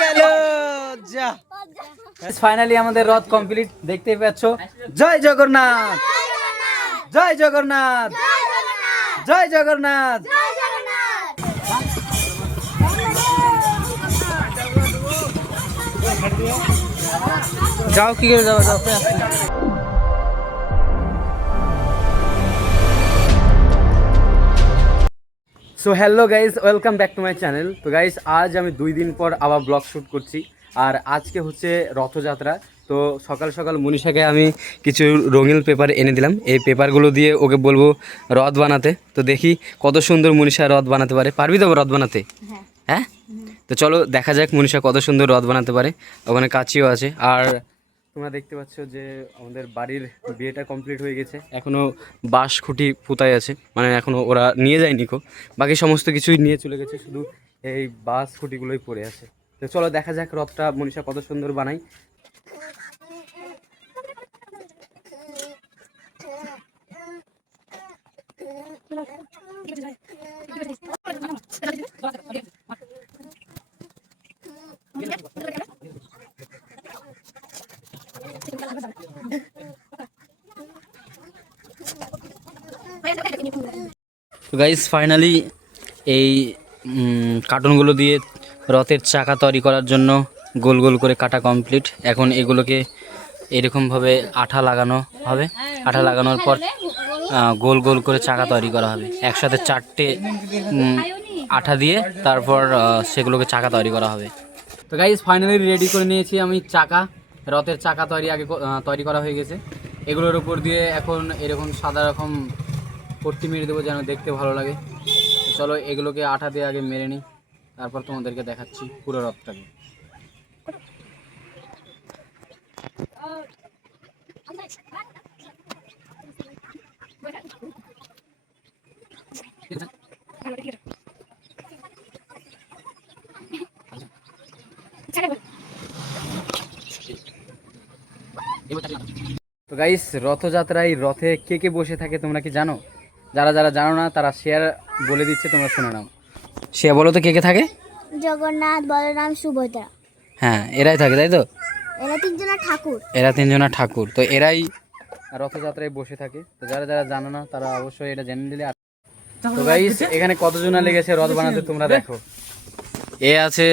গেল যা। ফাইনালি আমাদের রথ কমপ্লিট, দেখতেই পাচ্ছ। জয় জগন্নাথ, জয় জগন্নাথ, জয় জগন্নাথ। যাও, কি করে যাও, যাও। So hello guys, welcome back to my channel. তো গাইজ, আজ আমি 2 দিন পর আবার ব্লগ শ্যুট করছি। আর আজকে হচ্ছে রথযাত্রা। তো সকাল সকাল মনীষাকে আমি কিছু রঙিন পেপার এনে দিলাম। এই পেপারগুলো দিয়ে ওকে বলবো রথ বানাতে। তো দেখি কত সুন্দর মনীষা রথ বানাতে পারে। পারবি তো রথ বানাতে? হ্যাঁ। তো চলো দেখা যাক মনীষা কত সুন্দর রথ বানাতে পারে। ওখানে কাচিও আছে। আর তোমরা দেখতে পাচ্ছ যে আমাদের বাড়ির বিয়েটা কমপ্লিট হয়ে গেছে। এখনও বাঁশ খুঁটি পুঁতাই আছে, মানে এখনও ওরা নিয়ে যায়নি কো। বাকি সমস্ত কিছুই নিয়ে চলে গেছে, শুধু এই বাঁশ খুঁটিগুলোই পড়ে আছে। তো চলো দেখা যাক রথটা মনীষা কত সুন্দর বানাই। তো গাইস, ফাইনালি এই কার্টুনগুলো দিয়ে রথের চাকা তৈরি করার জন্য গোল গোল করে কাটা কমপ্লিট। এখন এগুলোকে এরকমভাবে আঠা লাগানো হবে। আঠা লাগানোর পর গোল গোল করে চাকা তৈরি করা হবে। একসাথে 4টে আঠা দিয়ে তারপর সেগুলোকে চাকা তৈরি করা হবে। তো গাইস, ফাইনালি রেডি করে নিয়েছি আমি চাকা। রথের চাকা তৈরি করা হয়ে গেছে। এগুলোর উপর দিয়ে এখন এরকম সাদা রকম পট্টি মেরে দেবো, যেন দেখতে ভালো লাগে। চলো এগুলোকে আঠা দিয়ে আগে মেরে নিই, তারপর তোমাদেরকে দেখাচ্ছি পুরো রথটাকে। তো গাইস, রথযাত্রায় রথে কে কে বসে থাকে তোমরা কি জানো? যারা যারা জানো না তারা শেয়ার বলে দিচ্ছে, তোমরা শুনে নাও। শেয়ার বলো তো কে কে থাকে? জগন্নাথ, বলরাম, সুভদ্রা। হ্যাঁ, এরাই থাকে, তাই তো? এরা তিনজনা ঠাকুর। এরা তিনজনা ঠাকুর, তো এরাই রথযাত্রায় বসে থাকে। তো যারা যারা জানো না তারা অবশ্যই এটা জেনে নিলে। তো গাইস, এখানে কতজনা লেগেছে রথ বানাতে তোমরা দেখো। এ আছে,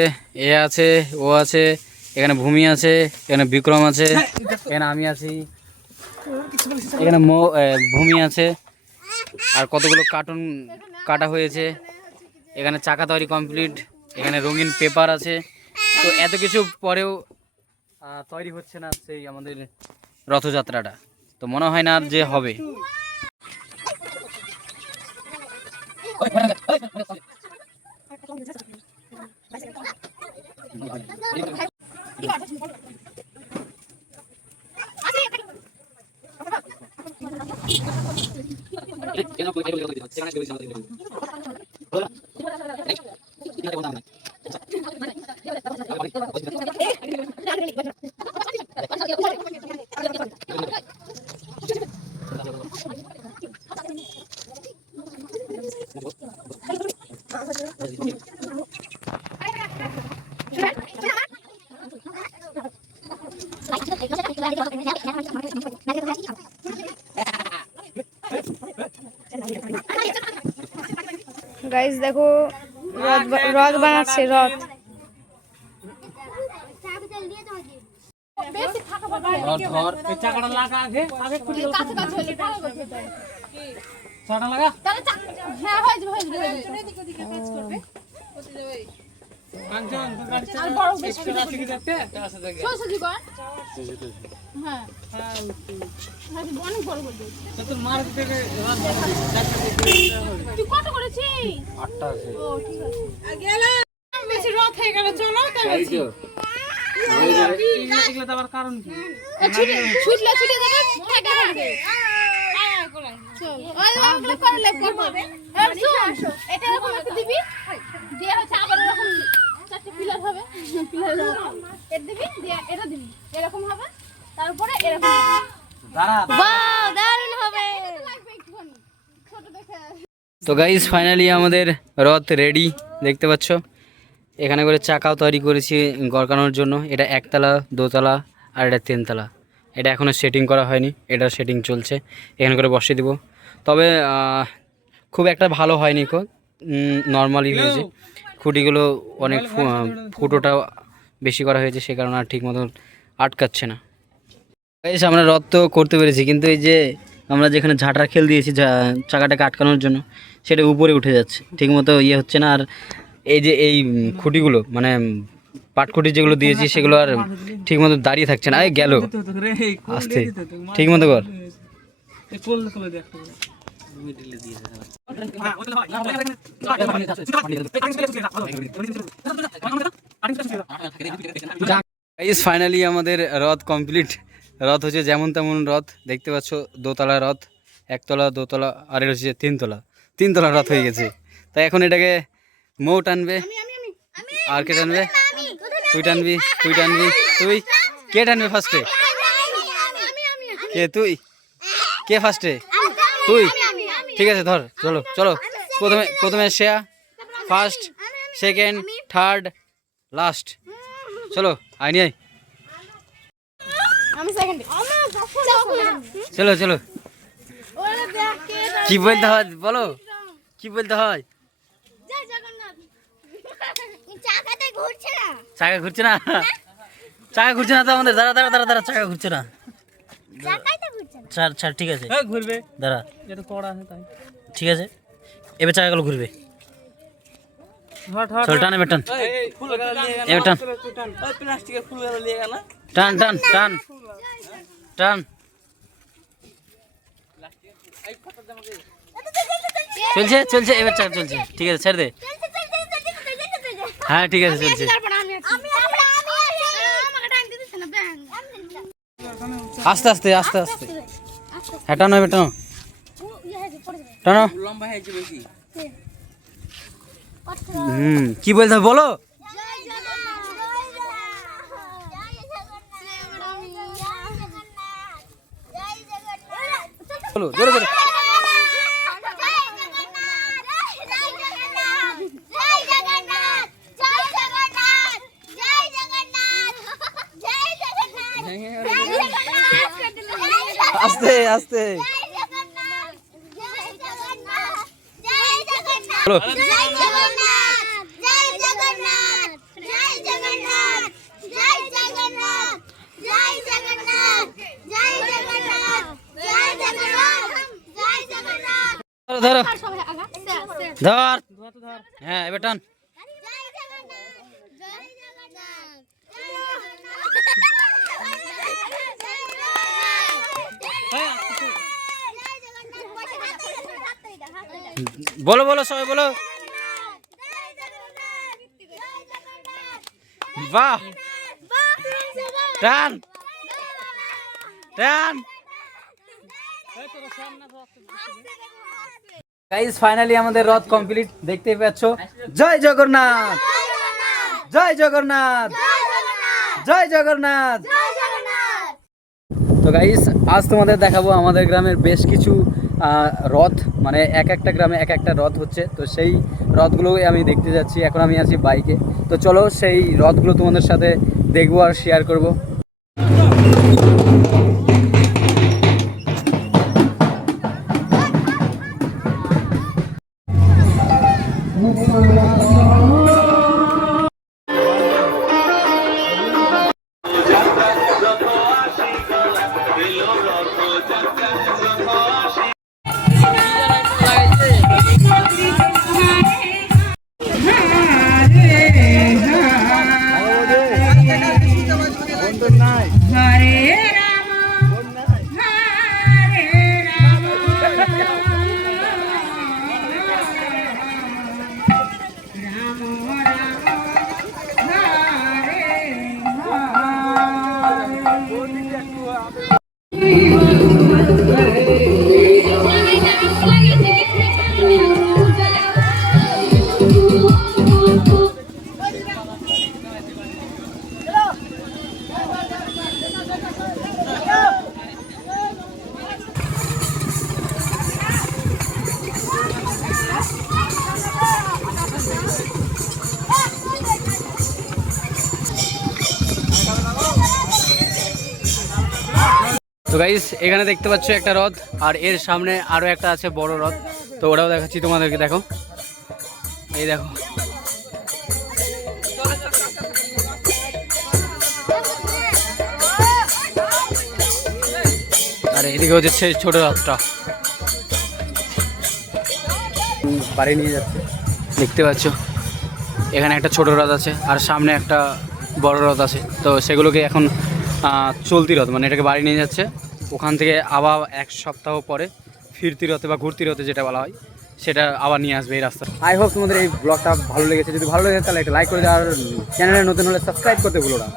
এ আছে, ও আছে, এখানে ভূমি আছে, এখানে বিক্রম আছে, এখানে আমি আছি, এখানে ভূমি আছে। আর কতগুলো কার্টুন কাটা হয়েছে। এখানে চাকা তৈরি কমপ্লিট। এখানে রঙিন পেপার আছে। তো এত কিছু পরেও তৈরি হচ্ছে না সেই আমাদের রথযাত্রাটা। তো মনে হয় না আর যে হবে। গাইস দেখো, রথ বানাচ্ছে। রথ চাকাটা লাগা আগে আগে খুলে চাকাটা লাগা। হ্যাঁ, হয়ে যাবে, হয়ে যাবে। কাঞ্চন তো গাড়ি চালা। আর বড় বেশি করে যাচ্ছে একটা আছে জায়গা। সোজা কর। হ্যাঁ, অনেক বড় করে দিই। তোর মার থেকে তুই কত করেছিস? 8টা আছে। ও ঠিক আছে। গেলাম, বেশি রথ হয়ে গেল। চলো তাই এই বলছি। তো এগুলো দেওয়ার কারণ কি? ছুটলে ছুটে যাবে, ফাটা হবে। আয় কোলাই চল। ওই ওগুলো করে লেখ করবে। আর শোন, এটা এরকম একটা দিবি, দিয়ে হচ্ছে আবার এরকম 4টে পিলার হবে। পিলার এটা দিবি, দিয়ে এটা দিবি, এরকম হবে। তারপরে এরকম হবে। দাঁড়া। ওয়াও, দারুণ হবে। ছোট দেখে। তো গাইস, ফাইনালি আমাদের রথ রেডি, দেখতে পাচ্ছ। এখানে করে চাকাও তৈরি করেছি গড়কানোর জন্য। এটা একতলা, দোতলা আর এটা তিনতলা। এটা এখনও সেটিং করা হয়নি, এটা সেটিং চলছে। এখানে করে বসিয়ে দেবো। তবে খুব একটা ভালো হয়নি, নর্মালি হয়েছে। খুঁটিগুলো অনেক ফুটোটা বেশি করা হয়েছে, সে কারণে আর ঠিক মতন আটকাচ্ছে না। গাইস আমরা রথ তো করতে পেরেছি, কিন্তু এই যে আমরা যেখানে ঝাঁটার খেল দিয়েছি চাকাটাকে আটকানোর জন্য, সেটা উপরে উঠে যাচ্ছে, ঠিক মতো ইয়ে হচ্ছে না। আর এই যে এই খুঁটিগুলো মানে পাটখুঁটি যেগুলো দিয়েছি সেগুলো আর ঠিক মতো দাঁড়িয়ে থাকছে না। গেল আস্তে, ঠিক মতো কর। ফাইনালি আমাদের রথ কমপ্লিট। রথ হচ্ছে যেমন তেমন রথ, দেখতে পাচ্ছ দোতলা রথ, একতলা, দোতলা, আর এটা হচ্ছে তিনতলা রথ হয়ে গেছে। তাই এখন এটাকে মৌ টানবে, আর কে টানবে? তুই টানবি। তুই কে টানবে ফার্স্টে? কে তুই? কে ফার্স্টে? তুই? ঠিক আছে ধর, চলো প্রথমে Shreya, first, second, third, last. চলো আইনি আই, চলো। কি বলতে হয় বলো, কি বলতে হয়? চাকা ঘুরছে না তো আমাদের। দাঁড়া, চাকা ঘুরছে না। ছাড়, ঠিক আছে, ঘুরবে, দাঁড়া, ঠিক আছে। এবার চাকাগুলো ঘুরবে। চল টান, এবার টান, টান। চলছে, এবার চাকা চলছে, ঠিক আছে, ছেড়ে দে। হ্যাঁ ঠিক আছে, চলছে। আস্তে। হ্যাঁ টানো, এবার টানো। কি বলতে হবে বলো? বলো জোরে। আস্তে বলো। ধর, হ্যাঁ এবার টান। বলো সবাই বলো। বাহ, টান। গাইস ফাইনালি আমাদের রথ কমপ্লিট, দেখতেই পাচ্ছ। জয় জগন্নাথ, জয় জগন্নাথ, জয় জগন্নাথ। তো গাইস আজ তোমাদের দেখাবো আমাদের গ্রামের বেশ কিছু রথ, মানে এক একটা গ্রামে এক একটা রথ হচ্ছে। তো সেই রথগুলোই আমি দেখতে যাচ্ছি। এখন আমি আছি বাইকে। তো চলো সেই রথগুলো তোমাদের সাথে দেখবো আর শেয়ার করবো। Hare তো গাইস এখানে দেখতে পাচ্ছ একটা রথ, আর এর সামনে আরো একটা আছে বড় রথ, তো ওটাও দেখাচ্ছি তোমাদেরকে। দেখো, এই দেখো, আর এদিকে হচ্ছে সেই ছোট রথটা বাড়ি নিয়ে যাচ্ছে, দেখতে পাচ্ছ। এখানে একটা ছোট রথ আছে আর সামনে একটা বড় রথ আছে, তো সেগুলোকে এখন চলতি রথ, মানে এটাকে বাড়ি নিয়ে যাচ্ছে। ওখান থেকে আবার এক সপ্তাহ পরে ফিরতি রথে বা ঘুরতি রথে যেটা বলা হয়, সেটা আবার নিয়ে আসবে এই রাস্তা। আই হোপ তোমাদের এই ব্লগটা ভালো লেগেছে। যদি ভালো লেগে তাহলে একটা লাইক করে দাও, আর চ্যানেলে নতুন হলে সাবস্ক্রাইব করতে ভুলো না।